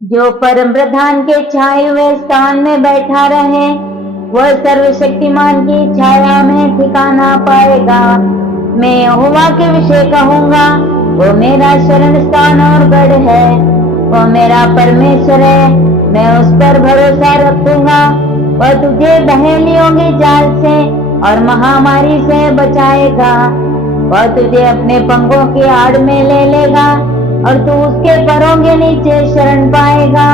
जो परम प्रधान के छाए हुए स्थान में बैठा रहे, वह सर्वशक्तिमान की छाया में ठिकाना पाएगा। मैं यहोवा के विषय कहूंगा, वो मेरा शरण स्थान और गढ़ है, वो मेरा परमेश्वर है, मैं उस पर भरोसा रखूंगा। वह तुझे बहेलियों के जाल से और महामारी से बचाएगा। वह तुझे अपने पंखों की आड़ में ले लेगा और तू उसके पैरों के नीचे शरण पाएगा।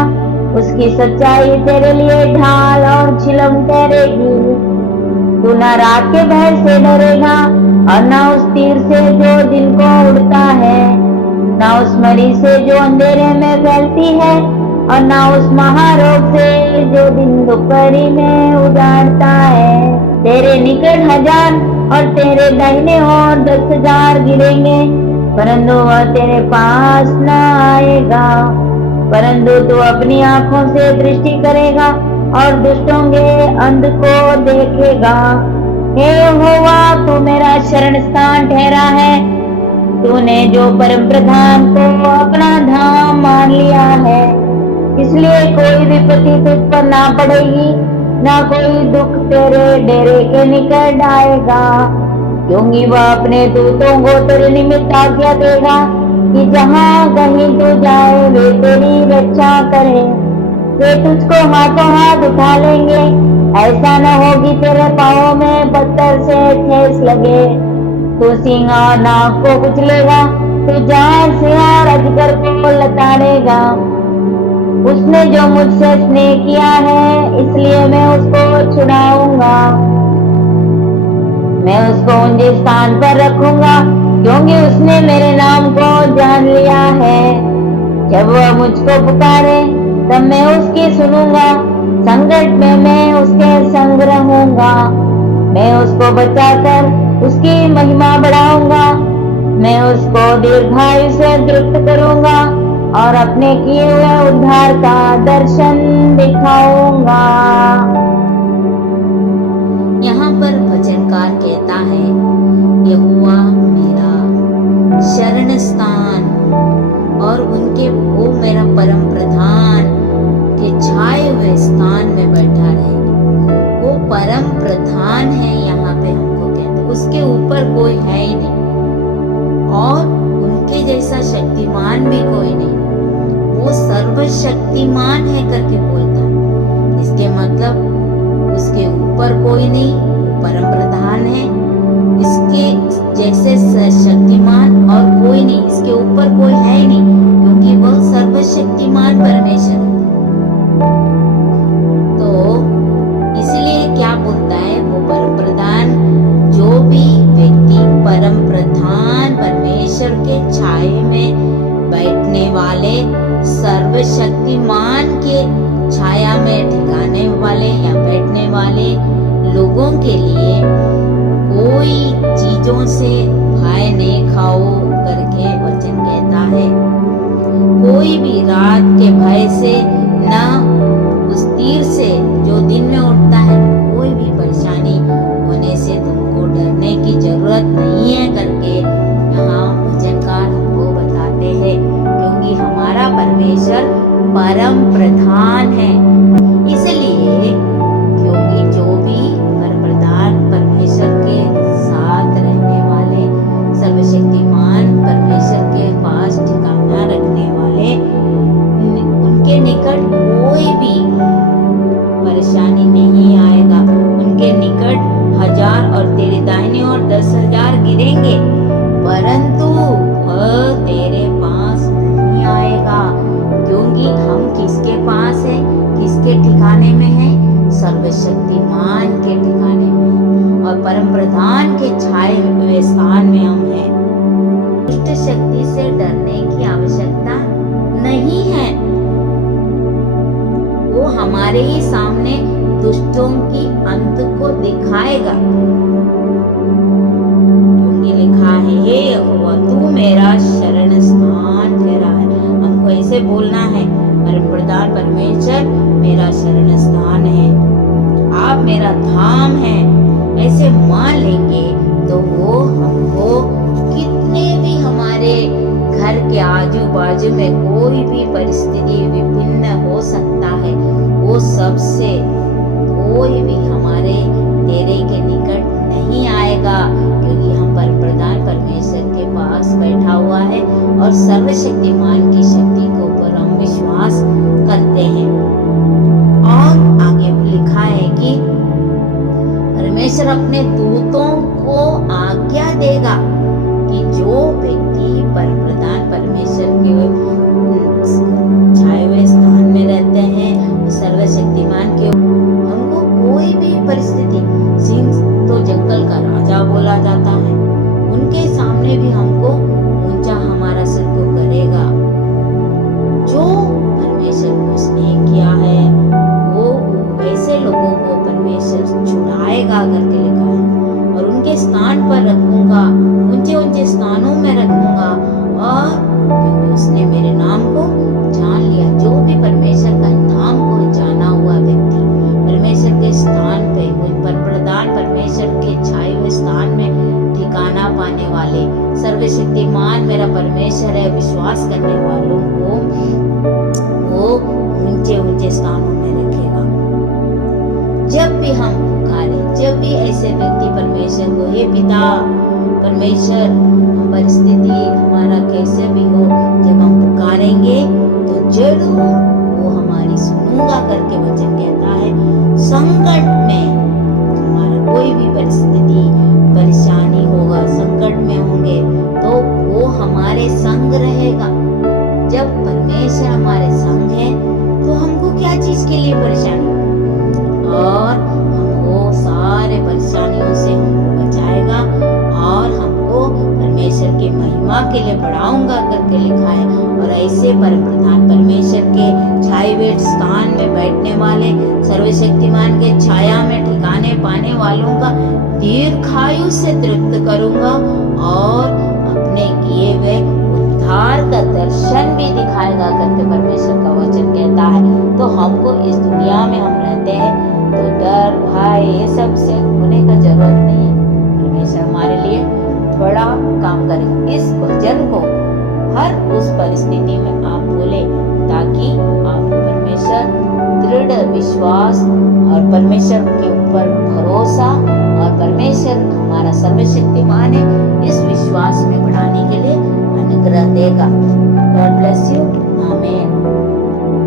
उसकी सच्चाई तेरे लिए ढाल और छिलम ठहरेगी। तू न रात के भय से डरेगा और न उस तीर से जो दिन को उड़ता है, न उस मरी से जो अंधेरे में फैलती है, और न उस महारोग से जो दिन दोपहरी में उजाड़ता है। तेरे निकट 1000 और तेरे दाहिने ओर 10,000 गिरेंगे, परंतु वह तेरे पास न आएगा। परंतु तू अपनी आंखों से दृष्टि करेगा और दुष्टों के अंत को देखेगा। हे यहोवा, तू मेरा शरण स्थान ठहरा है। तूने जो परम प्रधान को अपना धाम मान लिया है, इसलिए कोई विपत्ति तुझ पर ना पड़ेगी, ना कोई दुख तेरे डेरे के निकट आएगा। क्योंकि वह अपने दूतों को तेरे निमित्त आज्ञा देगा कि जहाँ कहीं तू जाए वे तेरी रक्षा करें। वे तुझको हाथों हाथ उठा लेंगे, ऐसा न हो कि तेरे पाँवों में पत्थर से ठेस लगे। तू सिंह और नाग को कुचलेगा, तू जाल से और अजगर को लताड़ेगा। उसने जो मुझसे स्नेह किया है, इसलिए मैं उसको छुड़ाऊंगा। मैं उसको ऊंचे स्थान पर रखूंगा, क्योंकि उसने मेरे नाम को जान लिया है। जब वह मुझको पुकारे, तब मैं उसकी सुनूंगा। संकट में मैं उसके संग रहूंगा। मैं उसको बचाकर उसकी महिमा बढ़ाऊंगा। मैं उसको दीर्घायु से तृप्त करूंगा और अपने किए हुए उद्धार का दर्शन दिखाऊंगा। यहाँ पर भजनकार कहता है, यहोवा मेरा शरण स्थान और उनके वो मेरा परम प्रधान के छाए हुए स्थान में बैठा रहे। वो परम प्रधान है, यहाँ पे हमको कहते, उसके ऊपर कोई है ही नहीं और उनके जैसा शक्तिमान भी कोई नहीं। वो सर्वशक्तिमान है करके बोलता है। इसके मतलब उसके ऊपर कोई नहीं, परम प्रधान है। इसके जैसे शक्तिमान और कोई नहीं, इसके ऊपर कोई है ही नहीं, क्योंकि वह सर्वशक्तिमान परमेश्वर है। तो इसलिए क्या बोलता है वो परम प्रधान, जो भी व्यक्ति परम प्रधान परमेश्वर के छाये में बैठने वाले, सर्वशक्तिमान के छाया में ठिकाने वाले या बैठने वाले लोगों के लिए कोई चीजों से भय नहीं खाओ करके वचन कहता है। कोई भी रात के भय से, न उस तीर से जो दिन में उठता है, कोई भी परेशानी होने से तुमको डरने की जरूरत नहीं है करके यहाँ भजनकार हमको बताते हैं। क्योंकि हमारा परमेश्वर परम प्रधान है। इसलिए क्योंकि जो भी परम प्रधान परमेश्वर के साथ रहने वाले, सर्वशक्तिमान परमेश्वर के पास ठिकाना रखने वाले, उनके निकट कोई भी परेशानी नहीं आएगा। उनके निकट 1000 और तेरे दाहिने ओर 10,000 गिरेंगे, परंतु वह तेरे पास नहीं आएगा। क्योंकि हम किसके पास है, किसके ठिकाने में है? सर्वशक्तिमान के ठिकाने में और परम प्रधान के छाए हुए स्थान में हम हैं। दुष्ट शक्ति से डरने की आवश्यकता नहीं है। वो हमारे ही सामने दुष्टों की अंत को दिखाएगा। क्योंकि लिखा है, हे यहोवा तू मेरा शरण स्थान ठहरा है। हमको ऐसे बोलना है, परम प्रधान परमेश्वर मेरा शरण स्थान है, आप मेरा धाम है। ऐसे मान लेंगे तो वो हमको कितने भी हमारे घर के आजू बाजू में कोई भी परिस्थिति विभिन्न वो सबसे कोई भी हमारे डेरे के निकट नहीं आएगा, क्योंकि हम परमप्रधान परमेश्वर के पास बैठा हुआ है और सर्वशक्तिमान की शक्ति के ऊपर हम विश्वास करते हैं। और आगे लिखा है कि परमेश्वर अपने दूतों को आज्ञा देगा कि जो व्यक्ति परमप्रधान परमेश्वर के छाए हुए स्थान में रहते हैं, सर्वशक्तिमान के, हमको कोई भी परिस्थिति, सिंह तो जंगल का राजा बोला जाता है, उनके सामने भी हमको ऊंचा हमारा सिर को करेगा। जो परमेश्वर को स्नेह किया है वो ऐसे लोगों को परमेश्वर छुड़ाएगा करके लिखा है, और उनके स्थान पर रखूंगा, ऊंचे ऊंचे स्थानों में रखूंगा, और क्योंकि उसने मेरे नाम को जान लिया। जो भी परमेश्वर का नाम को जाना हुआ व्यक्ति परमेश्वर के स्थान पे, परमप्रधान परमेश्वर के छाए हुए स्थान में ठिकाना पाने वाले, सर्वशक्तिमान मेरा परमेश्वर है, विश्वास करने वालों को वो ऊंचे ऊंचे स्थानों में रखेगा। जब भी हम पुकारे, जब भी ऐसे व्यक्ति परमेश्वर को, हे पिता परमेश्वर, परिस्थिति हमारा कैसे भी हो, जब हम पुकारेंगे तो जरूर वो हमारी सुनूंगा करके वचन कहता है। संकट में हमारा कोई भी परिस्थिति, परेशानी होगा, संकट में होंगे तो वो हमारे संग रहेगा। जब परमेश्वर हमारे संग है तो हमको क्या चीज के लिए परेशानी, और हम वो सारे परेशानियों से हमको बचाएगा और हमको परमेश्वर की महिमा के लिए बढ़ाऊंगा करके लिखा है। और ऐसे परमप्रधान परमेश्वर के छाए हुए स्थान में बैठने वाले, सर्वशक्तिमान के छाया में ठिकाने पाने वालों का दीर्घायु से तृप्त करूंगा, और अपने किए हुए उद्धार का दर्शन भी दिखाएगा करके परमेश्वर का वचन कहता है। तो हमको इस दुनिया में हम रहते हैं तो डर, भय, ये सब से होने का जरूरत नहीं है। परमेश्वर हमारे लिए बड़ा काम करे। इस भजन को हर उस परिस्थिति में आप बोले, ताकि आपको परमेश्वर दृढ़ विश्वास और परमेश्वर के ऊपर भरोसा, और परमेश्वर हमारा सर्वशक्तिमान है, इस विश्वास में बढ़ाने के लिए अनुग्रह देगा। God bless you.